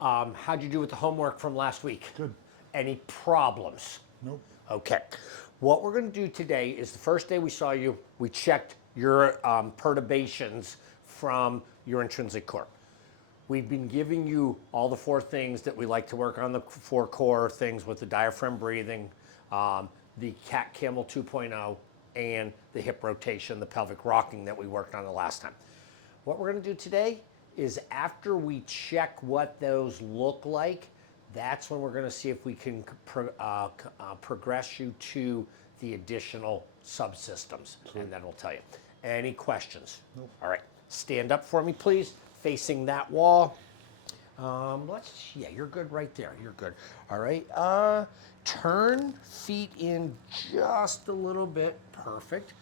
How'd you do with the homework from last week? Good. Any problems? Nope. Okay. What we're going to do today is the first day we saw you, we checked your perturbations from your intrinsic core. We've been giving you all the four things that we like to work on, the four core things with the diaphragm breathing, the cat camel 2.0, and the hip rotation, the pelvic rocking that we worked on the last time. What we're going to do today is after we check what those look like, that's when we're going to see if we can progress you to the additional subsystems, and then we'll tell you. Any questions? Nope. All right, stand up for me, please, facing that wall. Yeah, you're good right there. You're good. All right, turn feet in just a little bit. Perfect.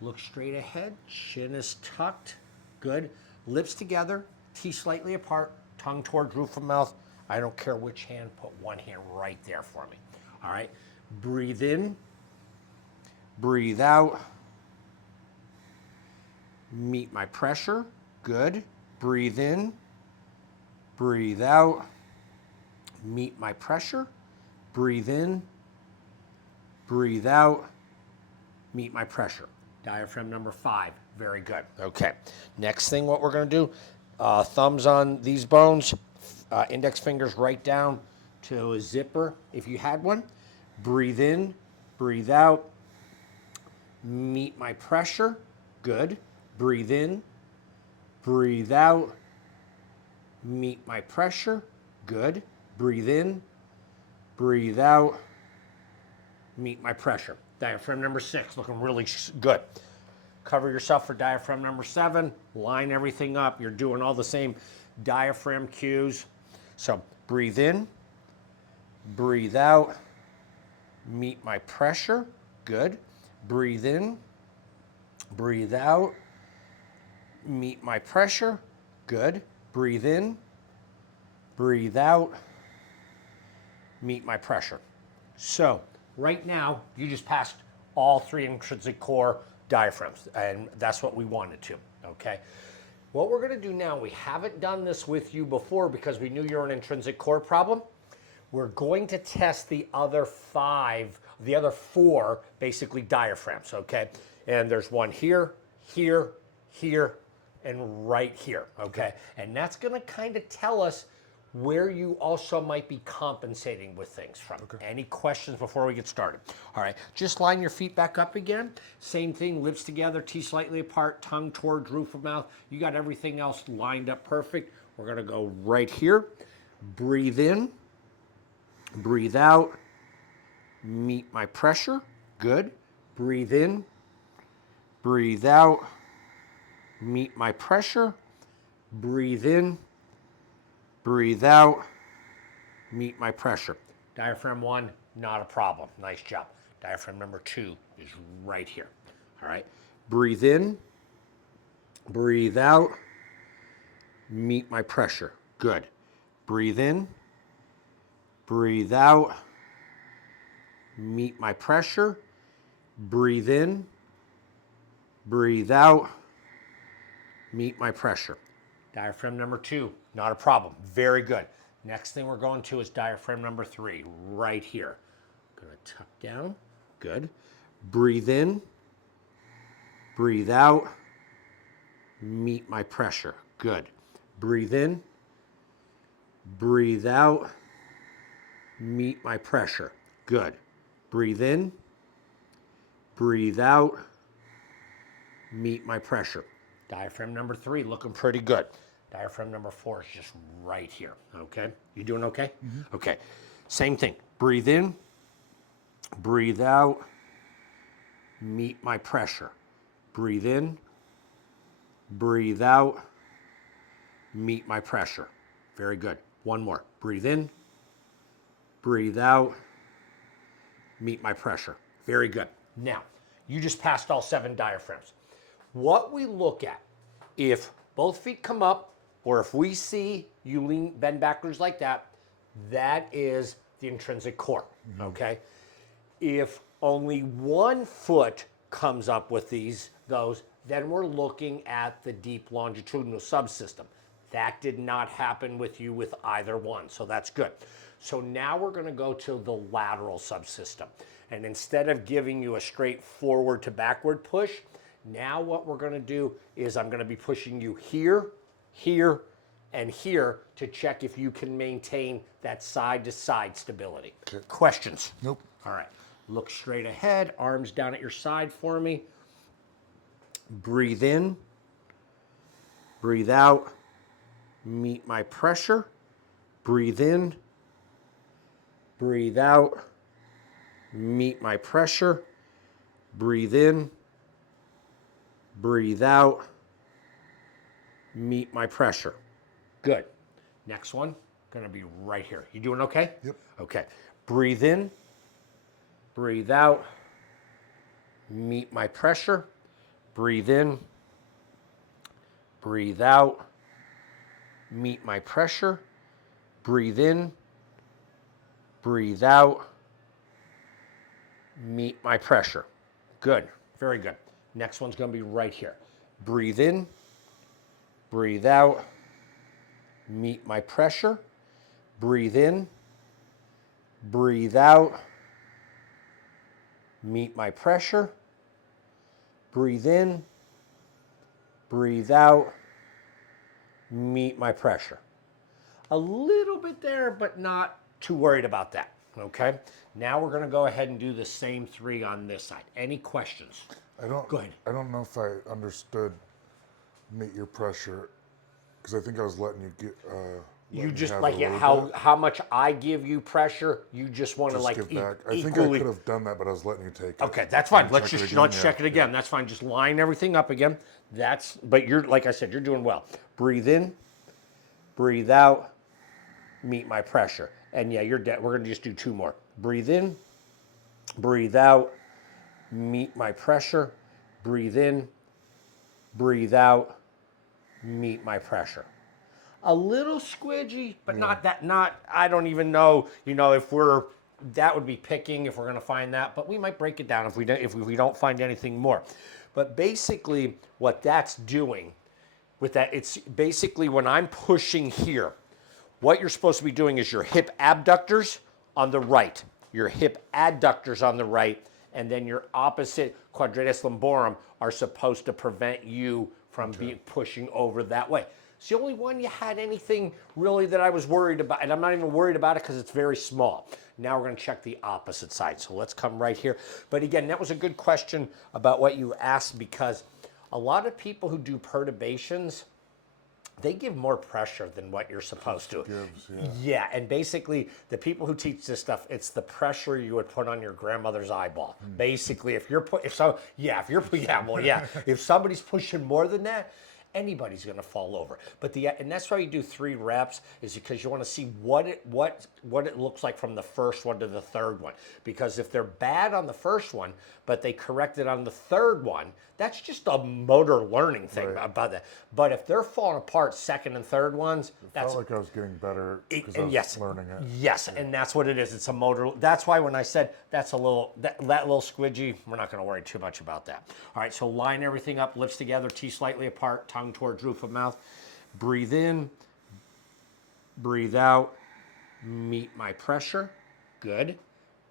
Look straight ahead. Chin is tucked. Good. Lips together. Teeth slightly apart. Tongue toward roof of mouth. I don't care which hand. Put one hand right there for me. All right. Breathe in. Breathe out. Meet my pressure. Good. Breathe in. Breathe out. Meet my pressure. Breathe in. Breathe out. Meet my pressure. Diaphragm number 5. Very good. Okay. Next thing, what we're going to do, thumbs on these bones, index fingers right down to a zipper if you had one. Breathe in. Breathe out. Meet my pressure. Good. Breathe in. Breathe out. Meet my pressure. Good. Breathe in. Breathe out. Meet my pressure. Diaphragm number 6, looking really good. Cover yourself for diaphragm number 7. Line everything up. You're doing all the same diaphragm cues. So breathe in. Breathe out. Meet my pressure. Good. Breathe in. Breathe out. Meet my pressure. Good. Breathe in. Breathe out. Meet my pressure. So right now, you just passed all 3 intrinsic core diaphragms, and that's what we wanted to, okay? What we're gonna do now, we haven't done this with you before because we knew you're an intrinsic core problem. We're going to test the other 4, basically diaphragms, okay? And there's one here, here, here, and right here, okay? And that's gonna kind of tell us where you also might be compensating with things from. Okay. Any questions before we get started? All right, just line your feet back up again. Same thing, lips together, teeth slightly apart, tongue towards roof of mouth. You got everything else lined up perfect. We're gonna go right here. Breathe in, breathe out, meet my pressure. Good. Breathe in, breathe out, meet my pressure. Breathe in, breathe out, meet my pressure. Diaphragm 1, not a problem. Nice job. Diaphragm number 2 is right here. All right. Breathe in, breathe out, meet my pressure. Good. Breathe in, breathe out, meet my pressure. Breathe in, breathe out, meet my pressure. Diaphragm number 2, not a problem. Very good. Next thing we're going to is diaphragm number 3, right here. Gonna tuck down. Good. Breathe in, breathe out, meet my pressure. Good. Breathe in, breathe out, meet my pressure. Good. Breathe in, breathe out, meet my pressure. Diaphragm number 3, looking pretty good. Diaphragm number 4 is just right here, okay? You doing okay? Mm-hmm. Okay, same thing. Breathe in, breathe out, meet my pressure. Breathe in, breathe out, meet my pressure. Very good. One more. Breathe in, breathe out, meet my pressure. Very good. Now, you just passed all 7 diaphragms. What we look at, if both feet come up, or if we see you bend backwards like that, that is the intrinsic core, okay? If only one foot comes up with those, then we're looking at the deep longitudinal subsystem. That did not happen with you with either one, so that's good. So now we're going to go to the lateral subsystem. And instead of giving you a straight forward to backward push, now what we're going to do is I'm going to be pushing you here, here, and here to check if you can maintain that side-to-side stability. Okay. Questions? Nope. All right. Look straight ahead, arms down at your side for me. Breathe in, breathe out, meet my pressure. Breathe in, breathe out, meet my pressure. Breathe in, breathe out, meet my pressure. Good. Next one, gonna be right here. You doing okay? Yep. Okay. Breathe in, breathe out, meet my pressure. Breathe in, breathe out, meet my pressure. Breathe in, breathe out, meet my pressure. Good, very good. Next one's gonna be right here. Breathe in, breathe out, meet my pressure. Breathe in, breathe out, meet my pressure. Breathe in, breathe out, meet my pressure. A little bit there, but not too worried about that, okay? Now we're gonna go ahead and do the same 3 on this side. Any questions? Go ahead. I don't know if I understood meet your pressure, because I think I was letting you get. You just like how much I give you pressure, you just want to like give back. I think equally. I could have done that, but I was letting you take it. Okay, that's fine. Let's check it just again, check it again. That's fine. Just line everything up again. But you're like I said, you're doing well. Breathe in, breathe out, meet my pressure. And yeah, you're dead. We're gonna just do 2 more. Breathe in, breathe out, meet my pressure. Breathe in, breathe out, meet my pressure. A little squidgy, but I don't even know, if that would be picking if we're gonna find that, but we might break it down if we don't find anything more. But basically what that's doing with that, it's basically when I'm pushing here, what you're supposed to be doing is your hip abductors on the right, your hip adductors on the right, and then your opposite quadratus lumborum are supposed to prevent you from pushing over that way. It's the only one you had anything really that I was worried about, and I'm not even worried about it because it's very small. Now we're going to check the opposite side. So let's come right here. But again, that was a good question about what you asked, because a lot of people who do perturbations, they give more pressure than what you're supposed to. Yeah, and basically the people who teach this stuff, it's the pressure you would put on your grandmother's eyeball. Basically, if somebody's pushing more than that, anybody's going to fall over. And that's why you do 3 reps, is because you want to see what it looks like from the first one to the third one. Because if they're bad on the first one, but they correct it on the third one, that's just a motor learning thing about that. But if they're falling apart second and third ones, I felt like I was getting better because I was learning it. Yes, and that's what it is. It's a motor. That's why when I said that's a little, that little squidgy, we're not going to worry too much about that. All right, so line everything up, lips together, teeth slightly apart, tongue towards roof of mouth. Breathe in, breathe out, meet my pressure. Good.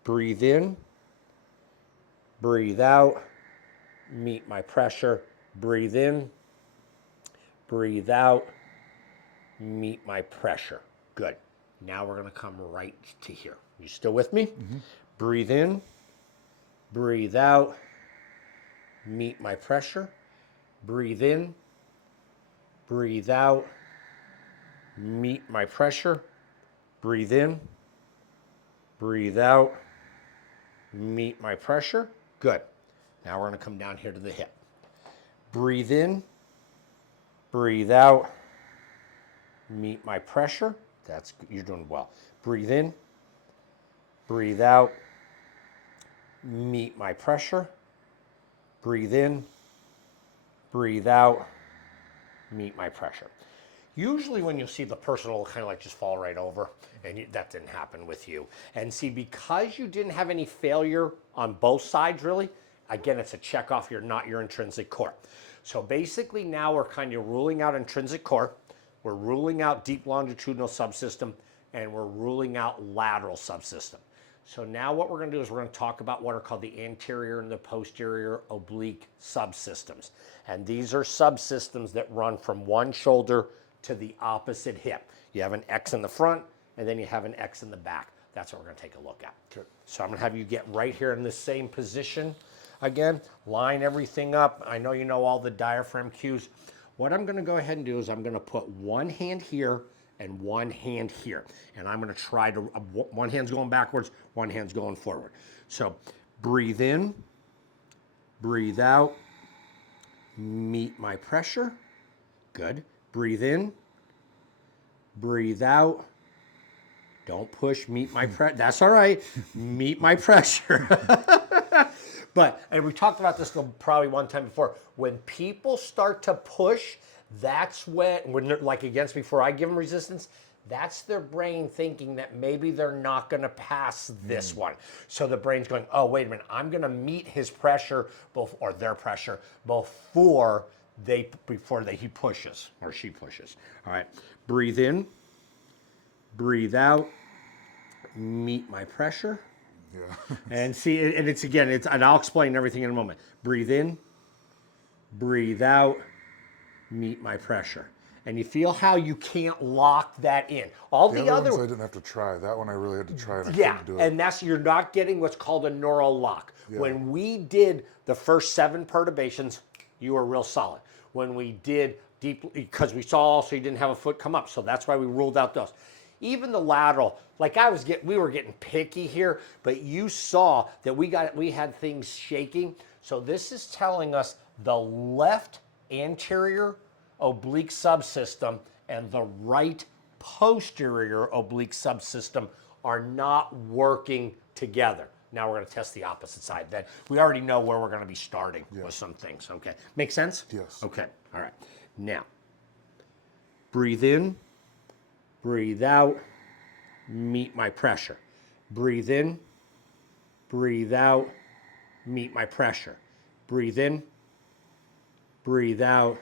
Breathe in, breathe out, meet my pressure. Breathe in, breathe out, meet my pressure. Good. Now we're going to come right to here. You still with me? Mm-hmm. Breathe in, breathe out, meet my pressure. Breathe in, breathe out, meet my pressure. Breathe in, breathe out, meet my pressure. Good. Now we're going to come down here to the hip. Breathe in, breathe out, meet my pressure. You're doing well. Breathe in, breathe out, meet my pressure. Breathe in, breathe out, meet my pressure. Usually when you see the person will kind of like just fall right over, and that didn't happen with you. And see, because you didn't have any failure on both sides really, again, it's a check off your intrinsic core. So basically now we're kind of ruling out intrinsic core. we're ruling out deep longitudinal subsystem, and we're ruling out lateral subsystem. So now what we're going to do is we're going to talk about what are called the anterior and the posterior oblique subsystems. And these are subsystems that run from one shoulder to the opposite hip. You have an X in the front, and then you have an X in the back. That's what we're going to take a look at. Okay. So I'm going to have you get right here in the same position. Again, line everything up. I know you know all the diaphragm cues. What I'm going to go ahead and do is I'm going to put one hand here and one hand here. And I'm going to try to, one hand's going backwards, one hand's going forward. So breathe in, breathe out, meet my pressure. Good. Breathe in, breathe out. Don't push, meet my pressure. That's all right. Meet my pressure. But, and we talked about this probably one time before, when people start to push, that's when they're like against before I give them resistance, that's their brain thinking that maybe they're not going to pass this one. So the brain's going, oh, wait a minute, I'm going to meet his pressure, or their pressure, before he pushes or she pushes. All right, breathe in, breathe out, meet my pressure. Yeah. And see, and it's again, and I'll explain everything in a moment. Breathe in, breathe out, meet my pressure. And you feel how you can't lock that in. All the other ones I didn't have to try. That one I really had to try, and I yeah, couldn't do it. and you're not getting what's called a neural lock. Yeah. When we did the first 7 perturbations, you were real solid. When we did deep, because we saw also you didn't have a foot come up, so that's why we ruled out those. Even the lateral, like we were getting picky here, but you saw that we had things shaking. So this is telling us the left anterior oblique subsystem and the right posterior oblique subsystem are not working together. Now we're going to test the opposite side. Then we already know where we're going to be starting with some things. Okay, make sense? Yes. Okay. All right. Now, breathe in. Breathe out, meet my pressure. Breathe in, breathe out, meet my pressure. Breathe in, breathe out,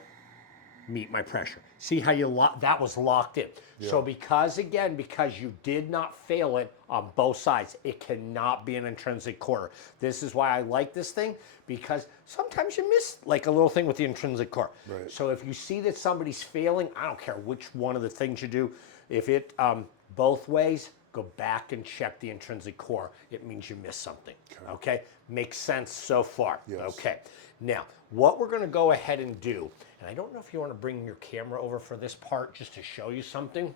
meet my pressure. See how that was locked in. Yeah. So because you did not fail it on both sides, it cannot be an intrinsic core. This is why I like this thing, because sometimes you miss like a little thing with the intrinsic core. Right. So if you see that somebody's failing, I don't care which one of the things you do, if it both ways, go back and check the intrinsic core. It means you missed something. Okay? Makes sense so far. Yes. Okay. Now, what we're going to go ahead and do, and I don't know if you want to bring your camera over for this part just to show you something.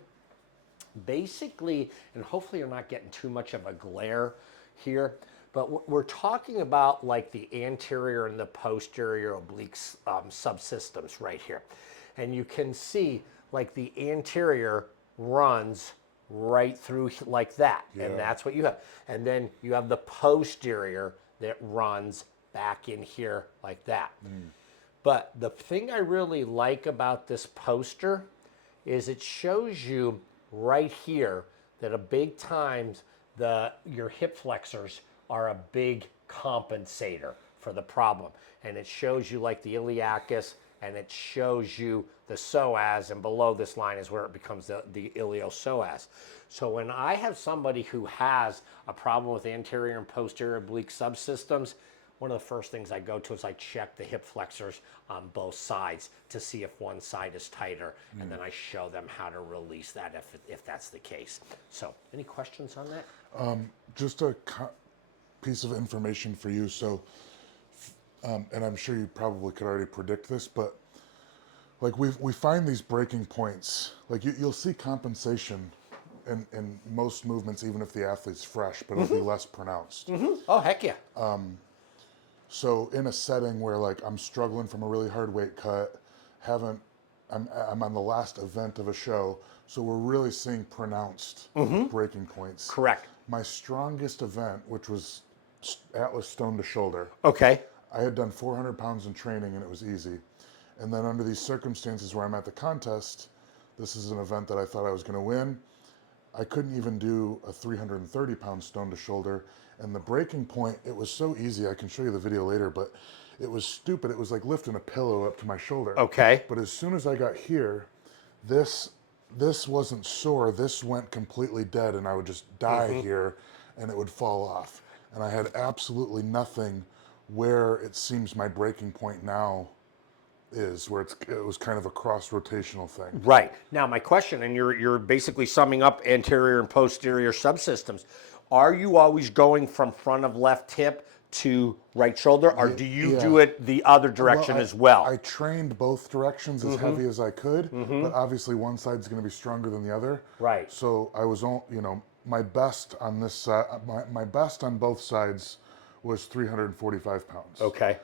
Basically, and hopefully you're not getting too much of a glare here, but we're talking about like the anterior and the posterior oblique subsystems right here. And you can see like the anterior runs right through like that. Yeah. And that's what you have. And then you have the posterior that runs back in here like that. But the thing I really like about this poster is it shows you right here that a big times your hip flexors are a big compensator for the problem. And it shows you like the iliacus, and it shows you the psoas, and below this line is where it becomes the iliopsoas. So when I have somebody who has a problem with anterior and posterior oblique subsystems, one of the first things I go to is I check the hip flexors on both sides to see if one side is tighter, and then I show them how to release that if that's the case. So any questions on that? Just a piece of information for you. So, and I'm sure you probably could already predict this, but like we find these breaking points. Like you'll see compensation in most movements, even if the athlete's fresh, but it'll be less pronounced. Oh, heck yeah. So in a setting where like I'm struggling from a really hard weight cut, I'm on the last event of a show, so we're really seeing pronounced breaking points. Correct. My strongest event, which was Atlas stone to shoulder. Okay. I had done 400 pounds in training and it was easy. And then under these circumstances where I'm at the contest, this is an event that I thought I was going to win. I couldn't even do a 330 pound stone to shoulder. And the breaking point, it was so easy. I can show you the video later, but it was stupid. It was like lifting a pillow up to my shoulder. Okay. But as soon as I got here, this this wasn't sore. This went completely dead, and I would just die here, and it would fall off. And I had absolutely nothing where it seems my breaking point now is, where it was kind of a cross rotational thing. Right. Now, my question, and you're basically summing up anterior and posterior subsystems. Are you always going from front of left hip to right shoulder, or do you Yeah. do it the other direction as well? I trained both directions as heavy as I could, but obviously one side's going to be stronger than the other. Right. So I was on, my best on this side, my best on both sides was 345 pounds. Okay.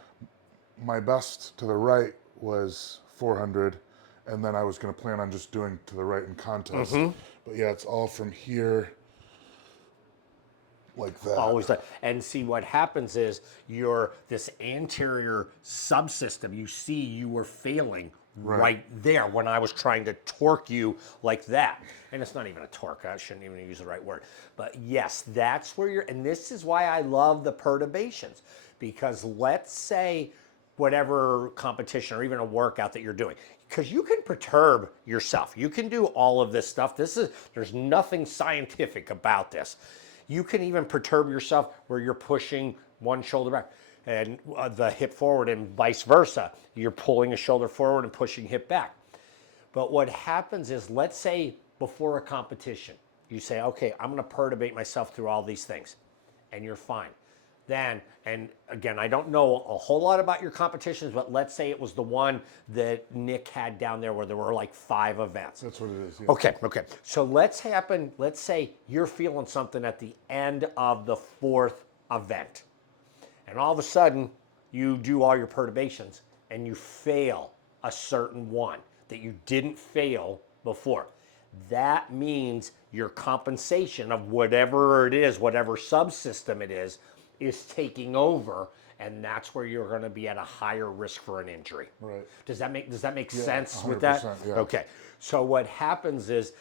My best to the right was 400, and then I was going to plan on just doing to the right in contest. But yeah, it's all from here, like that. Always that. And see what happens is this anterior subsystem, you see you were failing right there when I was trying to torque you like that. And it's not even a torque, I shouldn't even use the right word. But yes, that's where and this is why I love the perturbations. Because let's say whatever competition or even a workout that you're doing, because you can perturb yourself. You can do all of this stuff. There's nothing scientific about this. You can even perturb yourself where you're pushing one shoulder back and the hip forward and vice versa. You're pulling a shoulder forward and pushing hip back. But what happens is, let's say before a competition, you say, okay, I'm going to perturbate myself through all these things, and you're fine. Then, and again, I don't know a whole lot about your competitions, but let's say it was the one that Nick had down there where there were like 5 events. That's what it is. Yeah. Okay. So let's say you're feeling something at the end of the 4th event. And all of a sudden, you do all your perturbations and you fail a certain one that you didn't fail before. That means your compensation of whatever it is, whatever subsystem it is taking over, and that's where you're going to be at a higher risk for an injury. Right. Does that make sense 100%, with that? yeah. Okay. So what happens is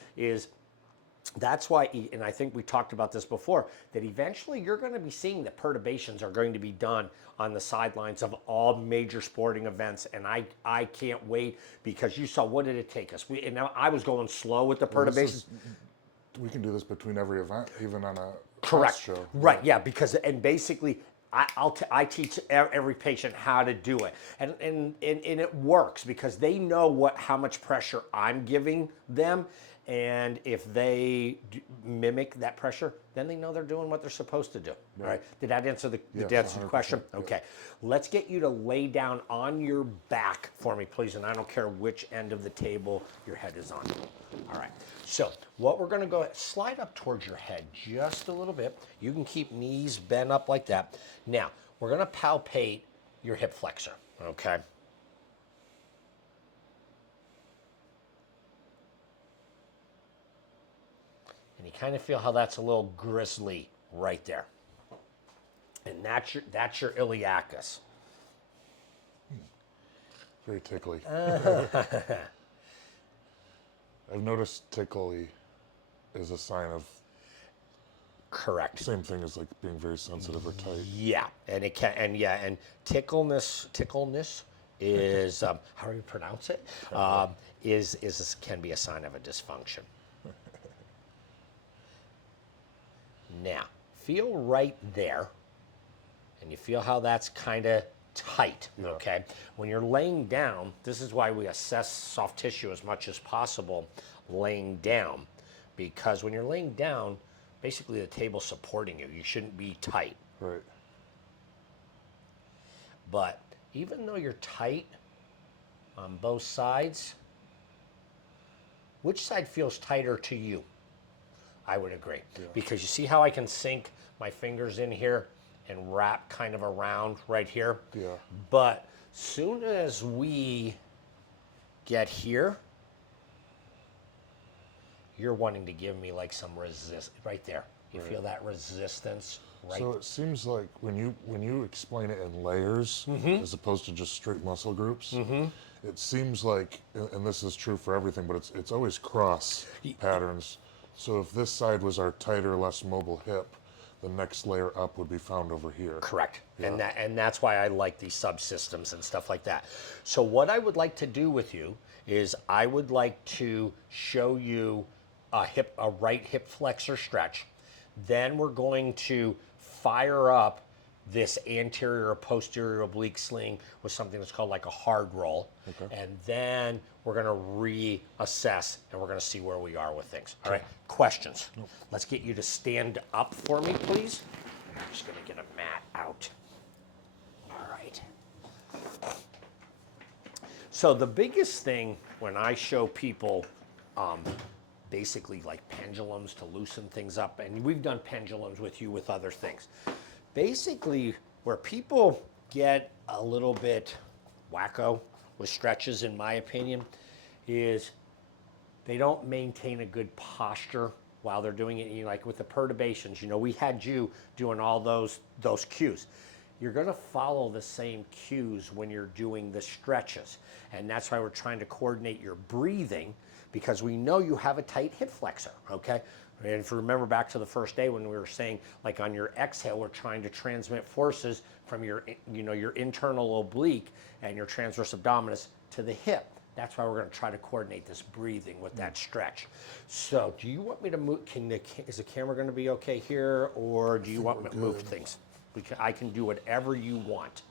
that's why, and I think we talked about this before, that eventually you're going to be seeing that perturbations are going to be done on the sidelines of all major sporting events, and I can't wait, because you saw, what did it take us? And now I was going slow with the perturbations. We can do this between every event, even on a Correct. test show. Right. Yeah. Because, and basically, I teach every patient how to do it, and it works because they know how much pressure I'm giving them, and if they mimic that pressure, then they know they're doing what they're supposed to do. Right. All right. Did that answer the question? Yeah. Okay. Let's get you to lay down on your back for me, please, and I don't care which end of the table your head is on. All right. So what we're going to go, slide up towards your head just a little bit. You can keep knees bent up like that. Now, we're going to palpate your hip flexor, okay? And you kind of feel how that's a little gristly right there. And that's your iliacus. Very tickly. I've noticed tickly is a sign of Correct. same thing as like being very sensitive or tight. Yeah, and it can, and tickleness is how do you pronounce it? Can be a sign of a dysfunction. Now, feel right there, and you feel how that's kind of tight, okay? When you're laying down, this is why we assess soft tissue as much as possible laying down, because when you're laying down, basically the table's supporting you. You shouldn't be tight. Right. But even though you're tight on both sides, which side feels tighter to you? I would agree. Yeah. Because you see how I can sink my fingers in here and wrap kind of around right here? Yeah. But soon as we get here, you're wanting to give me like some resist right there. You feel that resistance right? So it seems like when you explain it in layers as opposed to just straight muscle groups, it seems like, and this is true for everything, but it's always cross patterns. So if this side was our tighter, less mobile hip, the next layer up would be found over here. Correct. Yeah. And that's why I like these subsystems and stuff like that. So what I would like to do with you is I would like to show you a right hip flexor stretch. Then we're going to fire up this anterior or posterior oblique sling with something that's called like a hard roll. Okay. And then we're going to reassess and we're going to see where we are with things. All right, questions? Nope. Let's get you to stand up for me, please. I'm just going to get a mat out. All right. So the biggest thing when I show people basically like pendulums to loosen things up, and we've done pendulums with you with other things. Basically, where people get a little bit wacko with stretches, in my opinion, is they don't maintain a good posture while they're doing it. You know, like with the perturbations, you know, we had you doing all those cues. You're going to follow the same cues when you're doing the stretches. And that's why we're trying to coordinate your breathing, because we know you have a tight hip flexor, okay? And if you remember back to the first day when we were saying, like on your exhale, we're trying to transmit forces from your, you know, your internal oblique and your transverse abdominis to the hip. That's why we're going to try to coordinate this breathing with that stretch. So do you want me to move, is the camera going to be okay here, or do you want me to move things? I can do whatever you want.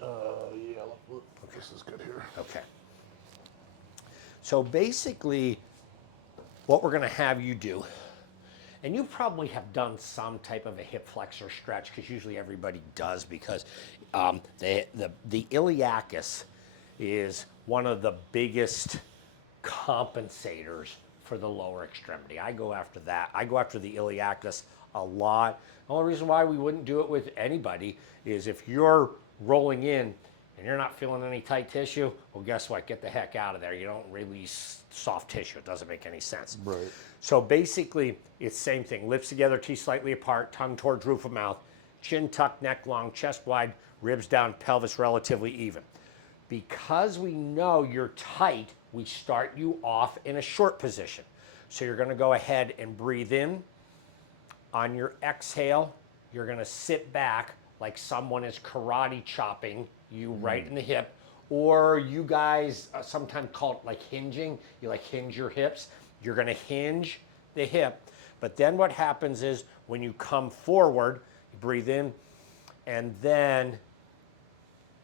Yeah, this is good here. Okay. So basically, what we're going to have you do, and you probably have done some type of a hip flexor stretch, because usually everybody does, because the iliacus is one of the biggest compensators for the lower extremity. I go after that. I go after the iliacus a lot. The only reason why we wouldn't do it with anybody is if you're rolling in and you're not feeling any tight tissue, well, guess what? Get the heck out of there. You don't release soft tissue. It doesn't make any sense. Right. So basically, it's same thing. Lips together, teeth slightly apart, tongue towards roof of mouth, chin tucked, neck long, chest wide, ribs down, pelvis relatively even. Because we know you're tight, we start you off in a short position. So you're going to go ahead and breathe in. On your exhale, you're going to sit back like someone is karate chopping you right in the hip, or you guys sometimes call it like hinging. You like hinge your hips. You're going to hinge the hip, but then what happens is when you come forward, you breathe in, and then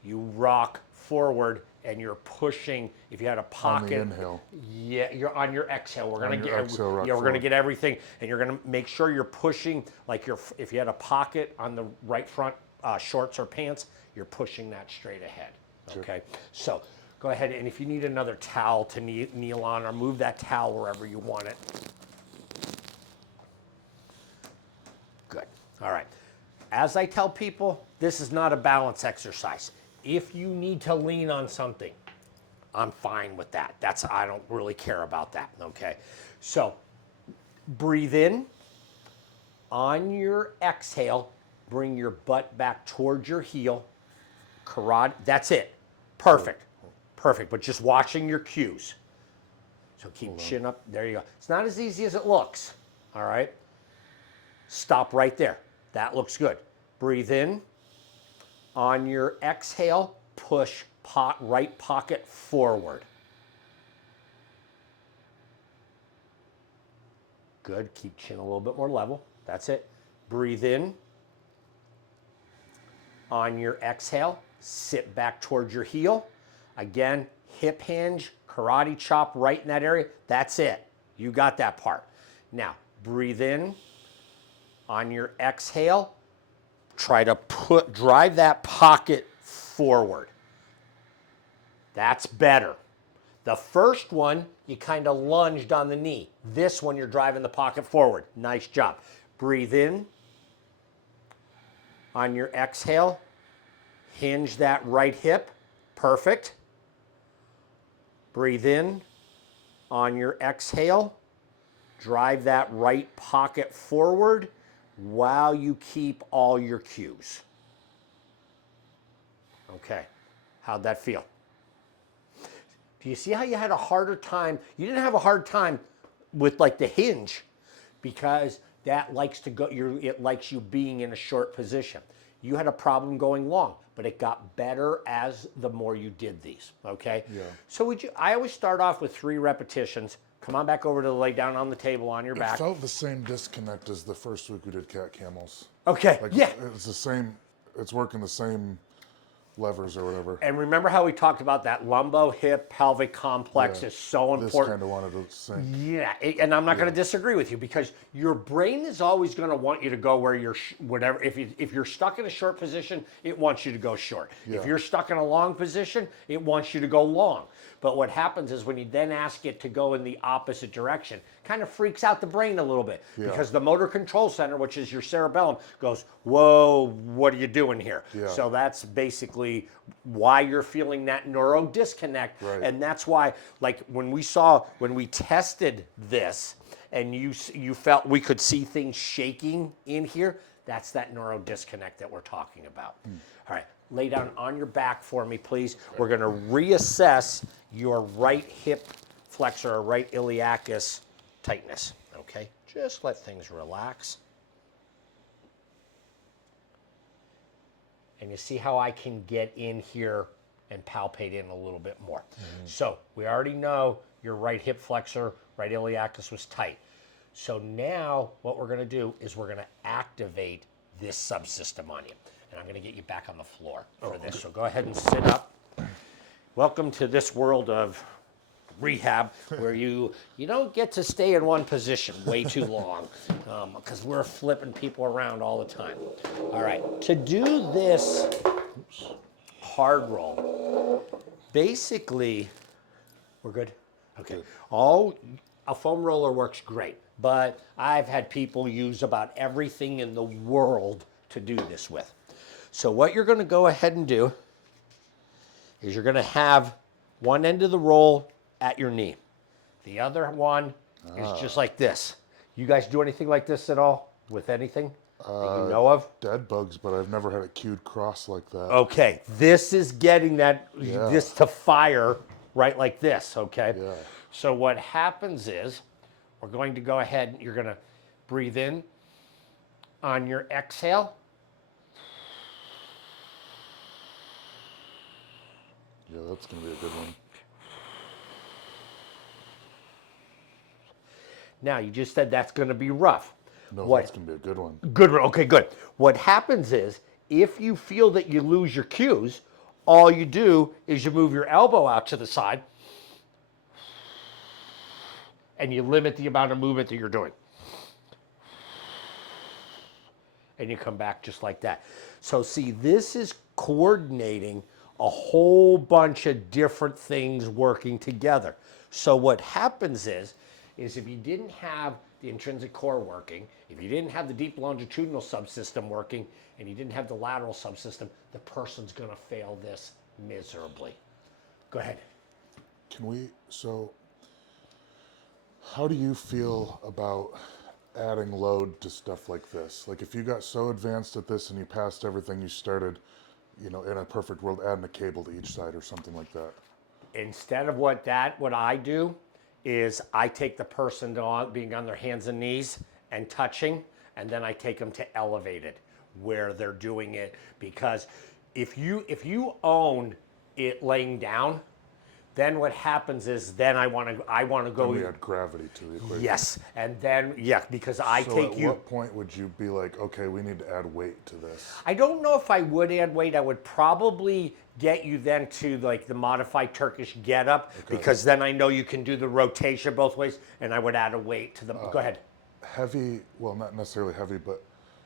you rock forward, and you're pushing. If you had a pocket, on the inhale. Yeah, you're on your exhale. We're gonna get exhale, we're gonna get everything, and you're gonna make sure you're pushing like if you had a pocket on the right front shorts or pants, you're pushing that straight ahead. Okay, so go ahead, and if you need another towel to kneel on, or move that towel wherever you want it. Good. All right. As I tell people, this is not a balance exercise. If you need to lean on something, I'm fine with that. I don't really care about that, okay? So breathe in. On your exhale, bring your butt back towards your heel. Karate, that's it. Perfect. Perfect, but just watching your cues. So keep chin up, there you go. It's not as easy as it looks, all right? Stop right there. That looks good. Breathe in. On your exhale, push right pocket forward. Good, keep chin a little bit more level. That's it. Breathe in. On your exhale, sit back towards your heel. Again, hip hinge, karate chop right in that area. That's it. You got that part. Now, breathe in. On your exhale, try to drive that pocket forward. That's better. The first one, you kind of lunged on the knee. This one, you're driving the pocket forward. Nice job. Breathe in. On your exhale, hinge that right hip. Perfect. Breathe in. On your exhale, drive that right pocket forward while you keep all your cues. Okay, how'd that feel? Do you see how you had a harder time? You didn't have a hard time with like the hinge, because that likes to go, it likes you being in a short position. you had a problem going long, but it got better as the more you did these, okay? Yeah. So I always start off with 3 repetitions. Come on back over to the lay down on the table on your It back. felt the same disconnect as the first week we did cat camels. Okay, Like yeah. it's the same. It's working the same levers or whatever. And remember how we talked about that lumbo hip pelvic complex Yeah. is so This important. kind of wanted to sink. Yeah, and I'm not going to disagree with you because your brain is always going to want you to go where you're whatever. If you're stuck in a short position, it wants you to go short. Yeah. If you're stuck in a long position, it wants you to go long. But what happens is when you then ask it to go in the opposite direction, kind of freaks out the brain a little bit because the motor control center, which is your cerebellum, goes, "Whoa, what are you doing here?" Yeah. So that's basically why you're feeling that neuro disconnect, Right. and that's why, like when we tested this, and you felt we could see things shaking in here. That's that neuro disconnect that we're talking about. All right, lay down on your back for me, please. We're going to reassess your right hip flexor or right iliacus tightness. Okay, just let things relax. And you see how I can get in here and palpate in a little bit more. So we already know your right hip flexor, right iliacus was tight. So now what we're gonna do is we're gonna activate this subsystem on you. And I'm gonna get you back on the floor for this. So go ahead and sit up. Welcome to this world of rehab where you don't get to stay in one position way too long because we're flipping people around all the time. All right, to do this hard roll, basically, we're good? Okay. A foam roller works great, but I've had people use about everything in the world to do this with. So what you're gonna go ahead and do is you're gonna have one end of the roll at your knee. The other one is just like this. You guys do anything like this at all with anything that you know of? Dead bugs, but I've never had it cued cross like that. Okay, this is getting this to fire right like this, okay? Yeah. So what happens is we're going to go ahead and you're gonna breathe in on your exhale. Yeah, that's gonna be a good one. Now, you just said that's gonna be rough. No, What- that's gonna be a good one. Good, okay, good. What happens is, if you feel that you lose your cues, all you do is you move your elbow out to the side and you limit the amount of movement that you're doing. And you come back just like that. So see, this is coordinating a whole bunch of different things working together. So what happens is if you didn't have the intrinsic core working, if you didn't have the deep longitudinal subsystem working, and you didn't have the lateral subsystem, the person's gonna fail this miserably. Go ahead. How do you feel about adding load to stuff like this? Like if you got so advanced at this and you passed everything you started, in a perfect world, adding a cable to each side or something like that. Instead of what I do is I take the person to being on their hands and knees and touching, and then I take them to elevated where they're doing it. Because if you own it laying down, then what happens is then I want to go. We add gravity to the equation. Yes, and then because So at what point would you be like, okay, we need to add weight to this? I don't know if I would add weight. I would probably get you then to like the modified Turkish get-up because then I know you can do the rotation both ways, and I would add a weight to them. Go ahead. Heavy, well, not necessarily heavy, but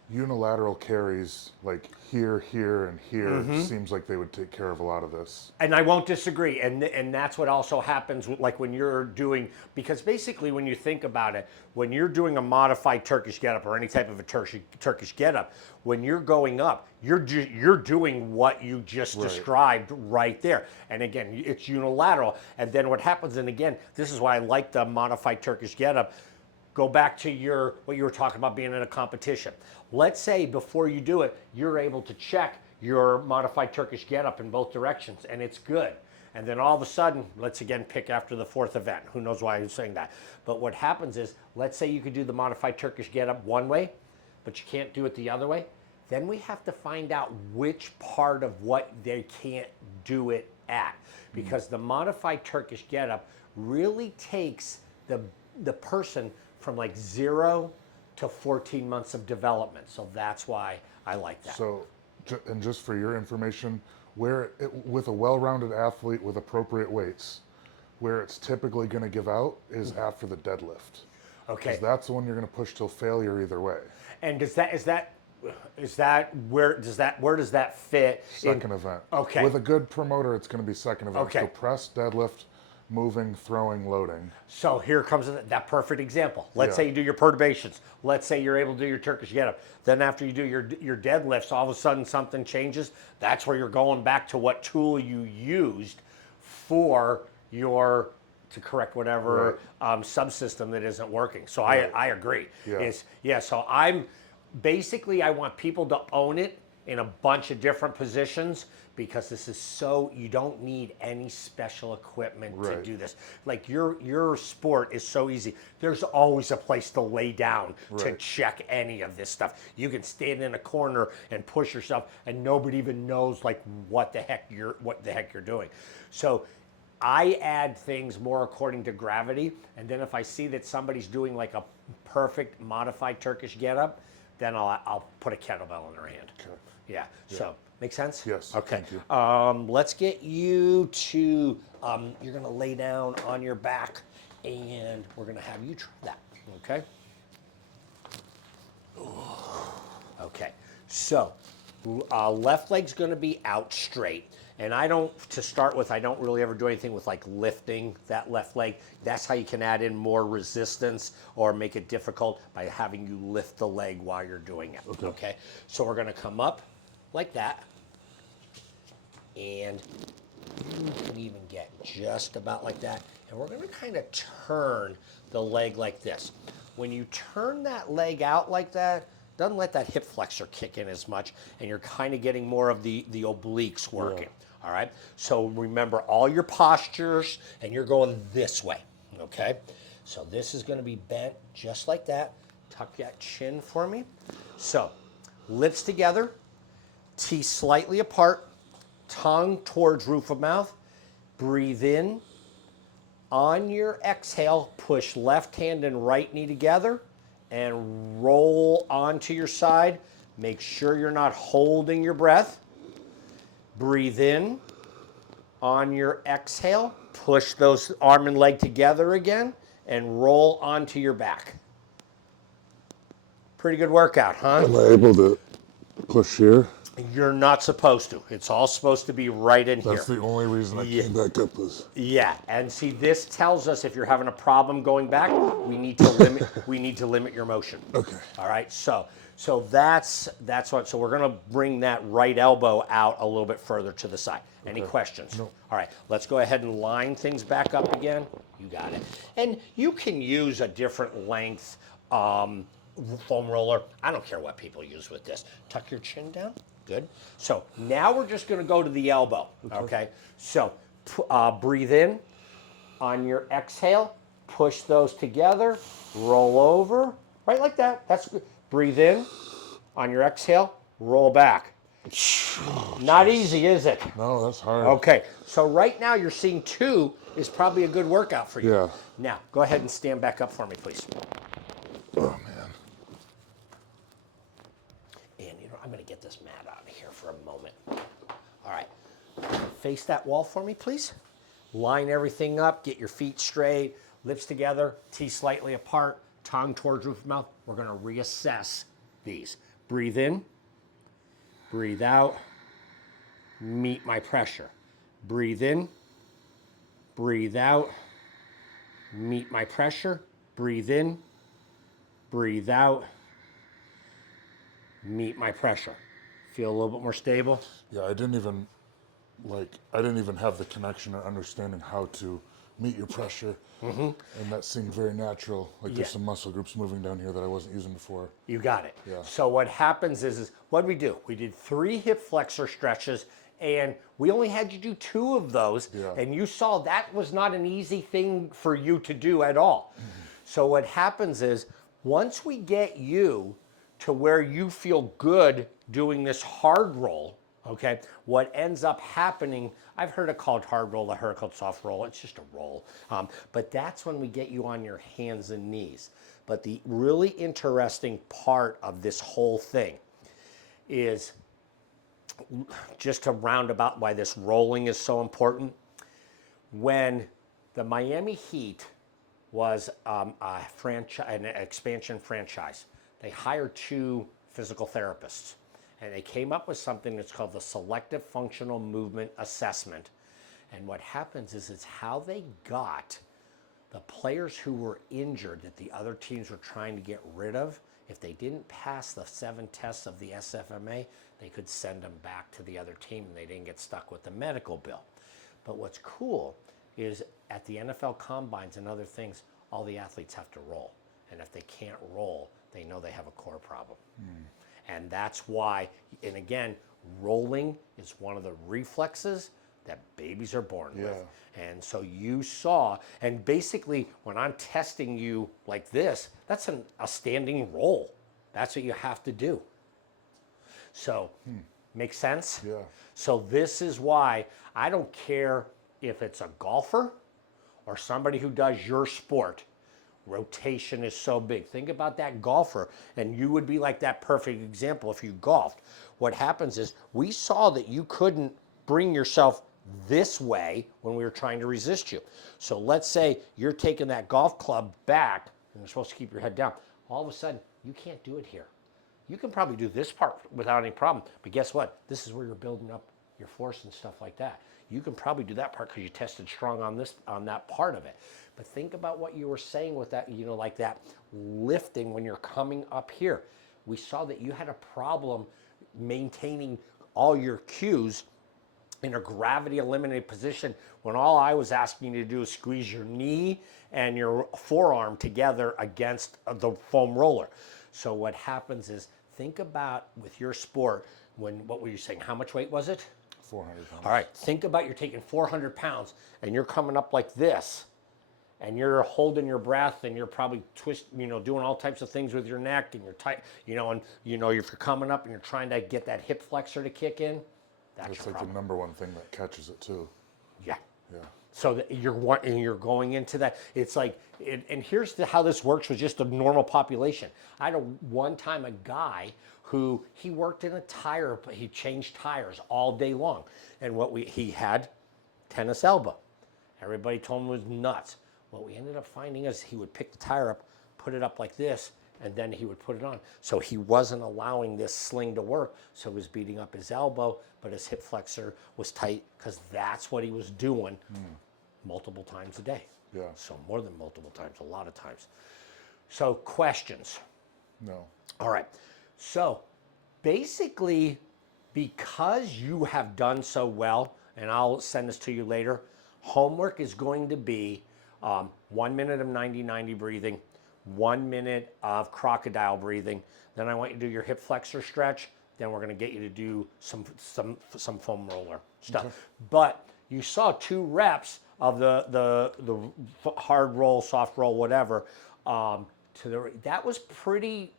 unilateral carries like here, and here seems like they would take care of a lot of this. And I won't disagree. And that's what also happens like when you're doing, because basically when you think about it, when you're doing a modified Turkish get-up or any type of a Turkish get-up, when you're going up, you're doing what you just described right there. And again, it's unilateral. And then what happens, and again, this is why I like the modified Turkish get-up. Go back to what you were talking about being in a competition. Let's say before you do it, you're able to check your modified Turkish get-up in both directions, and it's good. And then all of a sudden, let's again pick after the 4th event. Who knows why I'm saying that? But what happens is, let's say you could do the modified Turkish get-up one way, but you can't do it the other way. then we have to find out which part of what they can't do it at. Because the modified Turkish getup really takes the person from like 0 to 14 months of development. So that's why I like that. So, and just for your information, with a well-rounded athlete with appropriate weights, where it's typically going to give out is after the deadlift. Okay. Because that's the one you're going to push till failure either way. And where does that fit? Second event. Okay. With a good promoter, it's going to be second event. Okay. So press, deadlift, moving, throwing, loading. So here comes that perfect example. Let's Yeah. say you do your perturbations. Let's say you're able to do your Turkish getup. Then after you do your deadlifts, all of a sudden something changes. That's where you're going back to what tool you used for to correct whatever subsystem that isn't working. So I agree. Yeah. So I want people to own it in a bunch of different positions, because this is you don't need any special equipment to do this. Like your sport is so easy. There's always a place to lay down to check any of this stuff. You can stand in a corner and push yourself and nobody even knows like what the heck you're doing. So I add things more according to gravity, and then if I see that somebody's doing like a perfect modified Turkish getup, then I'll put a kettlebell in their hand. Okay. Yeah. So make sense? Yes. Okay. Thank you. Let's get you to. You're gonna lay down on your back, and we're gonna have you try that. Okay. Okay. So, left leg's gonna be out straight. And to start with, I don't really ever do anything with like lifting that left leg. That's how you can add in more resistance or make it difficult, by having you lift the leg while you're doing it. Okay. So we're gonna come up like that. And you can even get just about like that. And we're gonna kind of turn the leg like this. When you turn that leg out like that, doesn't let that hip flexor kick in as much, and you're kind of getting more of the obliques working. All right. So remember all your postures, and you're going this way. Okay. So this is going to be bent just like that. Tuck that chin for me. So lips together, teeth slightly apart, tongue towards roof of mouth. Breathe in. On your exhale, push left hand and right knee together and roll onto your side. Make sure you're not holding your breath. Breathe in. On your exhale, push those arm and leg together again and roll onto your back. Pretty good workout, huh? Am I able to push here? You're not supposed to. It's all supposed to be right in here. That's the only reason I came back up was. Yeah, and see, this tells us if you're having a problem going back, we need to limit your motion. Okay. All right. So that's what. So we're gonna bring that right elbow out a little bit further to the side. Any questions? No. All right. Let's go ahead and line things back up again. You got it. And you can use a different length foam roller. I don't care what people use with this. Tuck your chin down. Good. So now we're just going to go to the elbow. Okay. So breathe in. On your exhale, push those together. Roll over. Right like that. That's good. Breathe in. On your exhale, roll back. Not easy, is it? No, that's hard. Okay. So right now you're seeing 2 is probably a good workout for you. Yeah. Now go ahead and stand back up for me, please. Oh, man. And I'm going to get this mat out of here for a moment. All right. Face that wall for me, please. Line everything up. Get your feet straight. Lips together. Teeth slightly apart. Tongue towards roof of mouth. We're going to reassess these. Breathe in. Breathe out. Meet my pressure. Breathe in. Breathe out. Meet my pressure. Breathe in. Breathe out. Meet my pressure. Feel a little bit more stable? Yeah, I didn't even have the connection or understanding how to meet your pressure. And that seemed very natural. Like there's some muscle groups moving down here that I wasn't using before. You got it. Yeah. So what happens is what did we do? We did 3 hip flexor stretches, and we only had you do 2 of those. Yeah. And you saw that was not an easy thing for you to do at all. So what happens is once we get you to where you feel good doing this hard roll, okay, what ends up happening, I've heard it called hard roll, I've heard it called soft roll, it's just a roll. But that's when we get you on your hands and knees. But the really interesting part of this whole thing is just to round about why this rolling is so important. When the Miami Heat was an expansion franchise, they hired 2 physical therapists, and they came up with something that's called the Selective Functional Movement Assessment. And what happens is it's how they got the players who were injured that the other teams were trying to get rid of. If they didn't pass the 7 tests of the SFMA, they could send them back to the other team and they didn't get stuck with the medical bill. But what's cool is at the NFL combines and other things, all the athletes have to roll. And if they can't roll, they know they have a core problem. And that's why, and again, rolling is one of the reflexes that babies are born with. And so you saw, and basically when I'm testing you like this, that's a standing roll. That's what you have to do. So, makes sense? Yeah. So this is why I don't care if it's a golfer or somebody who does your sport. Rotation is so big. Think about that golfer, and you would be like that perfect example if you golfed. What happens is we saw that you couldn't bring yourself this way when we were trying to resist you. So let's say you're taking that golf club back and you're supposed to keep your head down. All of a sudden, you can't do it here. You can probably do this part without any problem, but guess what? This is where you're building up your force and stuff like that. You can probably do that part because you tested strong on that part of it. But think about what you were saying with that, like that lifting when you're coming up here. We saw that you had a problem maintaining all your cues in a gravity eliminated position when all I was asking you to do is squeeze your knee and your forearm together against the foam roller. So what happens is, think about with your sport, what were you saying? How much weight was it? 400 pounds. All right, think about you're taking 400 pounds and you're coming up like this and you're holding your breath and you're probably doing all types of things with your neck and you're tight, and if you're coming up and you're trying to get that hip flexor to kick in, that's That's your like problem. the number one thing that catches it too. Yeah. Yeah. So that you're going into that. It's like, and here's how this works with just a normal population. I had one time a guy who he worked in a tire, but he changed tires all day long, and he had tennis elbow. Everybody told him it was nuts. What we ended up finding is he would pick the tire up, put it up like this, and then he would put it on. So he wasn't allowing this sling to work, so he was beating up his elbow, but his hip flexor was tight because that's what he was doing multiple times a day. Yeah. So more than multiple times, a lot of times. So questions. No. All right. So basically, because you have done so well, and I'll send this to you later, homework is going to be 1 minute of 90-90 breathing, 1 minute of crocodile breathing. Then I want you to do your hip flexor stretch. Then we're going to get you to do some foam roller stuff. Okay. But you saw 2 reps of the hard roll, soft roll, whatever. That was pretty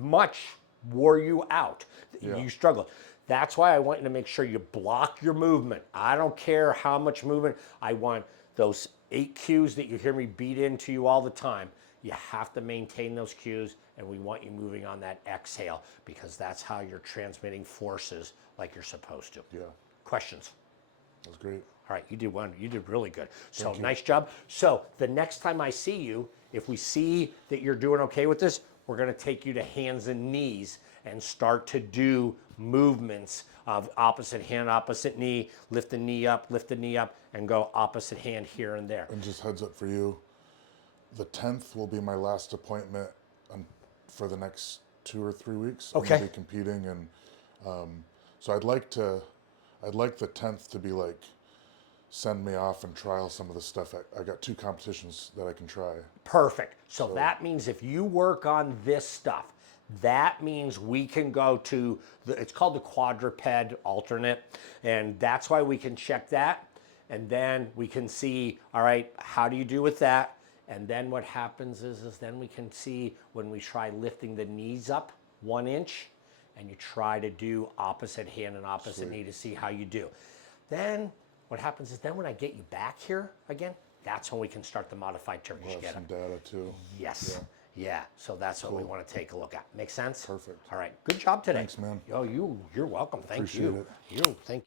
much wore you out. Yeah. You struggled. That's why I want you to make sure you block your movement. I don't care how much movement. I want those 8 cues that you hear me beat into you all the time. You have to maintain those cues, and we want you moving on that exhale because that's how you're transmitting forces like you're supposed to. Yeah. Questions? That was great. All right, you did really good. So nice job. So the next time I see you, if we see that you're doing okay with this, we're going to take you to hands and knees and start to do movements of opposite hand, opposite knee, lift the knee up, and go opposite hand here and there. And just heads up for you, the 10th will be my last appointment for the next 2 or 3 weeks. Okay. I'm going to be competing, and so I'd like the 10th to be like, send me off and trial some of the stuff. I got 2 competitions that I can try. Perfect. So that means if you work on this stuff, that means we can go to it's called the quadruped alternate, and that's why we can check that, and then we can see, all right, how do you do with that? And then what happens is then we can see when we try lifting the knees up 1 inch, and you try to do opposite hand and opposite knee to see how you do. Then what happens is then when I get you back here again, that's when we can start the modified Turkish We'll have get some up. data too. Yes. Yeah. So that's what we want to take a look at. Make sense? Perfect. All right. Good job today. Thanks, man. You're welcome. Thank Appreciate you. it. You thank